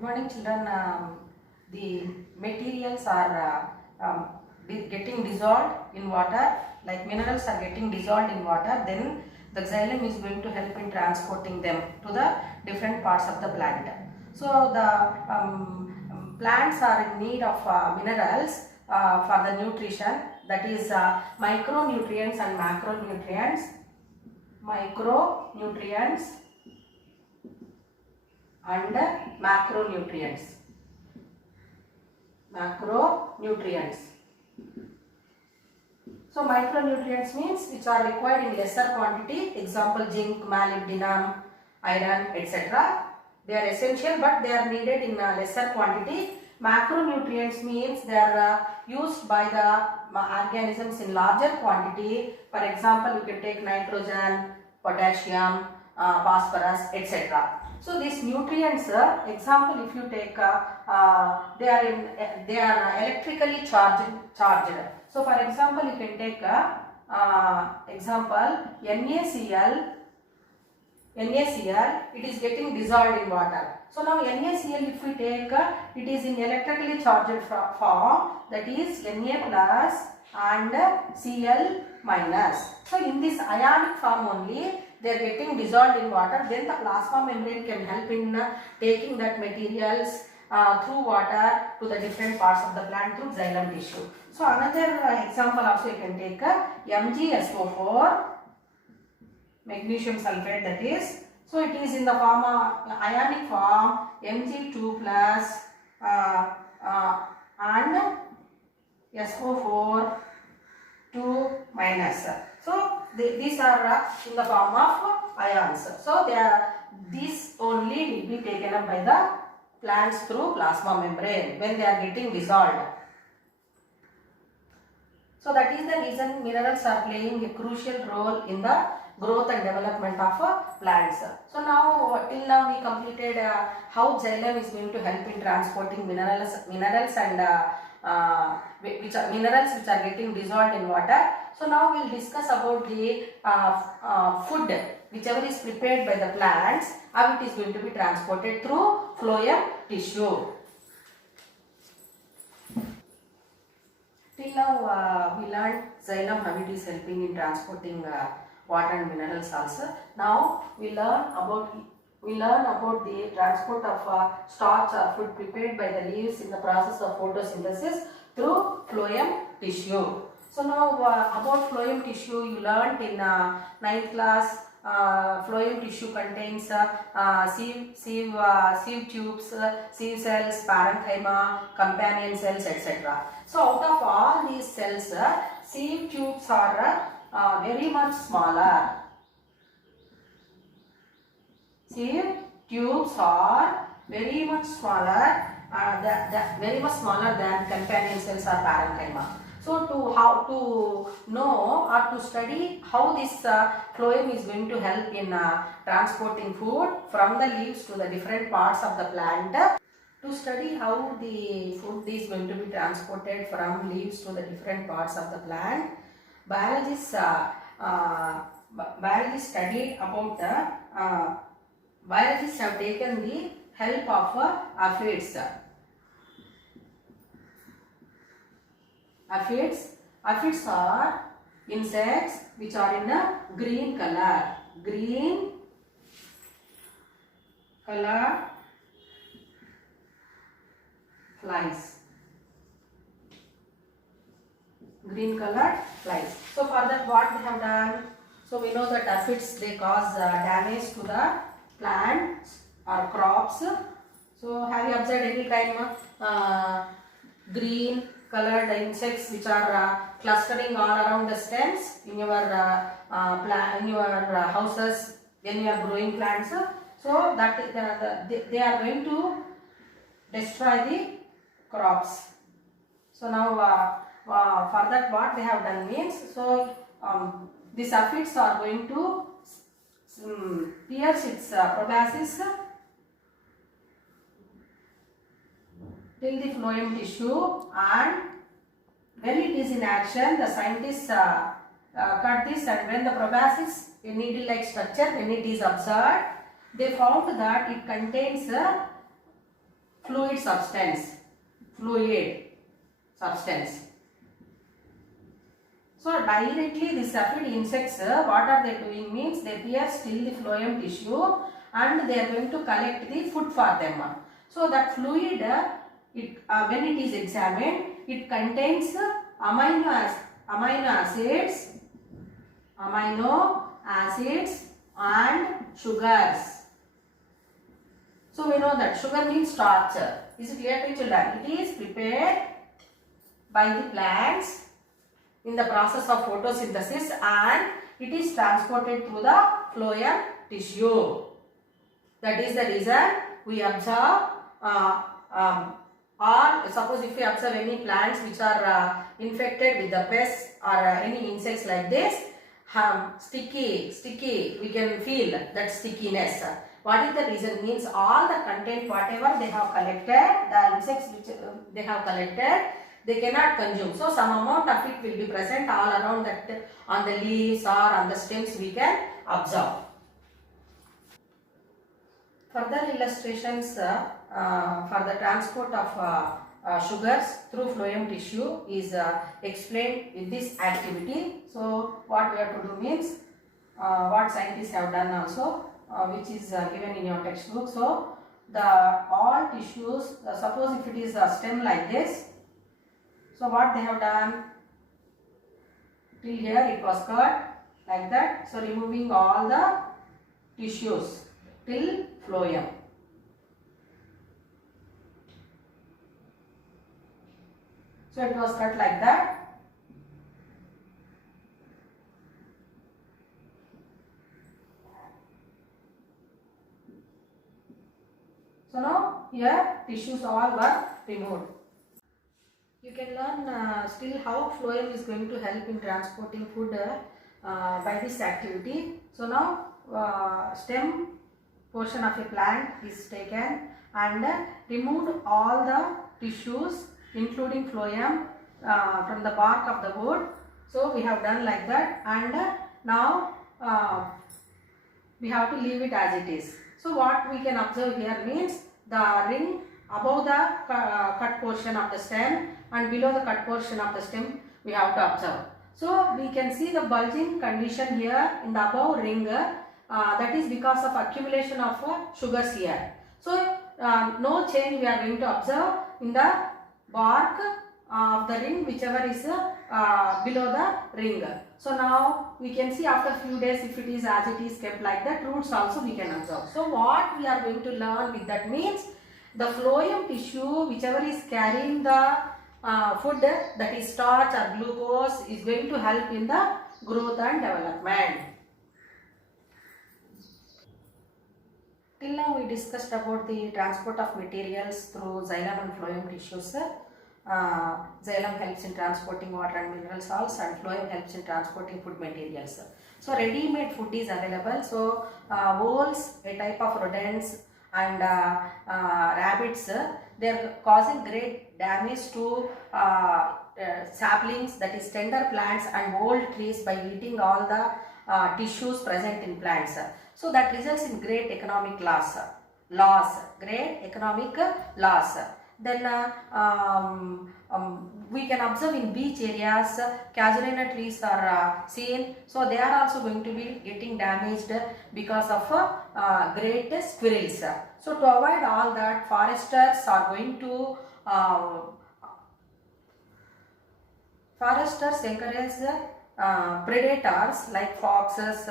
Good morning, children. The materials are getting dissolved in water, like minerals are getting dissolved in water. Then the xylem is going to help in transporting them to the different parts of the plant. So the plants are in need of minerals for the nutrition, that is micronutrients and macronutrients. Micronutrients and macronutrients. So micronutrients means which are required in lesser quantity, example zinc, molybdenum, iron, etc. They are essential but they are needed in lesser quantity. Macronutrients means they are used by the organisms in larger quantity. For example, you can take nitrogen, potassium, phosphorus, etc. So these nutrients, example, if you take, they are electrically charged. So for example, you can take example NaCl. It is getting dissolved in water. So now NaCl, if we take, it is in electrically charged form, that is Na plus and Cl minus. So in this ionic form only, they are getting dissolved in water. Then the plasma membrane can help in taking that materials through water to the different parts of the plant through xylem tissue. So another example also you can take MgSO4, magnesium sulfate, that is. So it is in the form of ionic form, Mg2 plus and SO4 2 minus. So these are in the form of ions. So these only will be taken up by the plants through plasma membrane when they are getting dissolved. So that is the reason minerals are playing a crucial role in the growth and development of plants. So now till now we completed how xylem is going to help in transporting minerals and which are getting dissolved in water. So now we will discuss about the food whichever is prepared by the plants, how it is going to be transported through phloem tissue. Till now we learned xylem, how it is helping in transporting water and minerals also. Now we learn about the transport of starch or food prepared by the leaves in the process of photosynthesis through phloem tissue. So now about phloem tissue you learnt in 9th class. Phloem tissue contains sieve tubes, sieve cells, parenchyma, companion cells, etc. So out of all these cells, sieve tubes are very much smaller. Sieve tubes are very much smaller, very much smaller than companion cells or parenchyma. So to know or to study how this phloem is going to help in transporting food from the leaves to the different parts of the plant, to study how the food is going to be transported from leaves to the different parts of the plant, biologists studied about biologists have taken the help of aphids. Aphids are insects which are in a green color. Green color flies. Green colored flies. So for that what they have done? So we know that aphids, they cause damage to the plants or crops. So have you observed any time green colored insects which are clustering all around the stems in your houses when you are growing plants? So that they are going to destroy the crops. So now for that what they have done means, so these aphids are going to pierce its proboscis till the phloem tissue, and when it is in action, the scientists cut this, and when the proboscis, a needle-like structure, when it is observed, they found that it contains fluid substance. Fluid substance. So directly this aphid insects, what are they doing means they pierce till the phloem tissue and they are going to collect the food for them. So that fluid, when it is examined, it contains amino acids and sugars. So we know that sugar means starch. Is it clear to children? It is prepared by the plants in the process of photosynthesis and it is transported through the phloem tissue. That is the reason we observe or suppose if we observe any plants which are infected with the pests or any insects like this, sticky, we can feel that stickiness. What is the reason means all the content whatever they have collected, the insects which they have collected, they cannot consume. So some amount of it will be present all around that on the leaves or on the stems we can observe. Further illustrations for the transport of sugars through phloem tissue is explained in this activity. So what we have to do means what scientists have done also, which is given in your textbook. So the all tissues, suppose if it is a stem like this, so what they have done, till here it was cut like that, so removing all the tissues till phloem. So it was cut like that. So now here tissues all were removed. You can learn still how phloem is going to help in transporting food by this activity. So now stem portion of a plant is taken and removed all the tissues including phloem from the bark of the wood. So we have done like that and now we have to leave it as it is. So what we can observe here means the ring above the cut portion of the stem and below the cut portion of the stem we have to observe. So we can see the bulging condition here in the above ring, that is because of accumulation of sugars here. So no change we are going to observe in the bark of the ring whichever is below the ring. So now we can see after few days if it is as it is kept like that, roots also we can observe. So what we are going to learn with that means the phloem tissue whichever is carrying the food, that is starch or glucose, is going to help in the growth and development. Till now we discussed about the transport of materials through xylem and phloem tissues. Xylem helps in transporting water and mineral salts and phloem helps in transporting food materials. So ready-made food is available. So voles, a type of rodents, and rabbits, they are causing great damage to saplings, that is tender plants and old trees by eating all the tissues present in plants. So that results in great economic loss. Great economic loss. Then we can observe in beach areas, casuarina trees are seen. So they are also going to be getting damaged because of great squirrels. So to avoid all that, foresters are going to foresters encourage predators like foxes,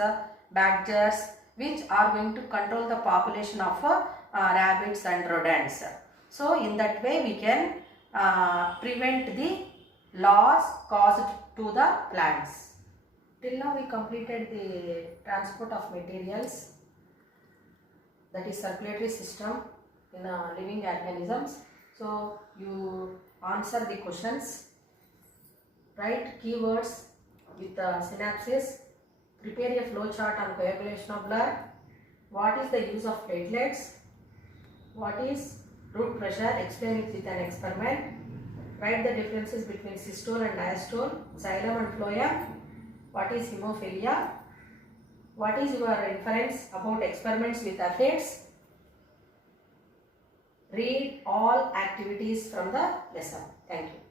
badgers, which are going to control the population of rabbits and rodents. So in that way we can prevent the loss caused to the plants. Till now we completed the transport of materials, that is circulatory system in living organisms. So you answer the questions, write keywords with synapses, prepare a flow chart on coagulation of blood, what is the use of platelets, what is root pressure, explain it with an experiment, write the differences between systole and diastole, xylem and phloem, what is hemophilia, what is your inference about experiments with aphids, read all activities from the lesson. Thank you.